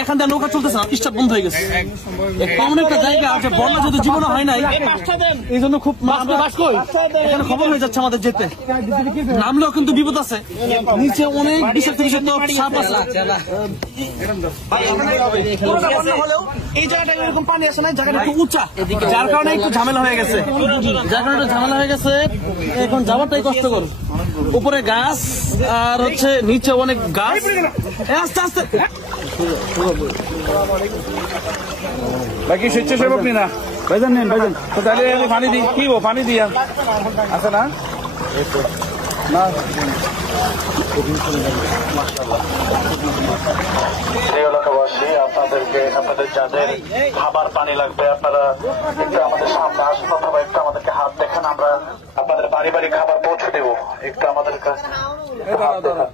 এখান থেকে নৌকা চলতেছে না, স্টার্ট বন্ধ হয়ে গেছে। এমন একটা জায়গা আছে, বন্যা যদি জীবনে হয় নাই, এই জন্য খুব এখানে খবর হয়ে যাচ্ছে আমাদের যেতে। নামলেও কিন্তু বিপদ আছে, নিচে অনেক বিষাক্ত বিষাক্ত সাপ আছে। এই জায়গাটা এরকম পানি আসে না, জায়গাটা একটু উঁচা, যার কারণে একটু ঝামেলা হয়ে গেছে। এখন যাওয়াটাই কষ্টকর। উপরে গাছ আর হচ্ছে নিচে অনেক গাছ। আস্তে আস্তে বাকি স্বেচ্ছাসেবক নি না ভাইজান, নেন ভাইজান। তো তাহলে পানি দিই, কি পানি দিয়া আছে না এলাকাবাসী, আপনাদের যাদের খাবার পানি লাগবে, আপনারা একটু আমাদের সামনে আসুন অথবা একটু আমাদেরকে হাত দেখান, আমরা আপনাদের বাড়ি বাড়ি খাবার পৌঁছে দেবো। একটু আমাদের কাছে হাত দেখান।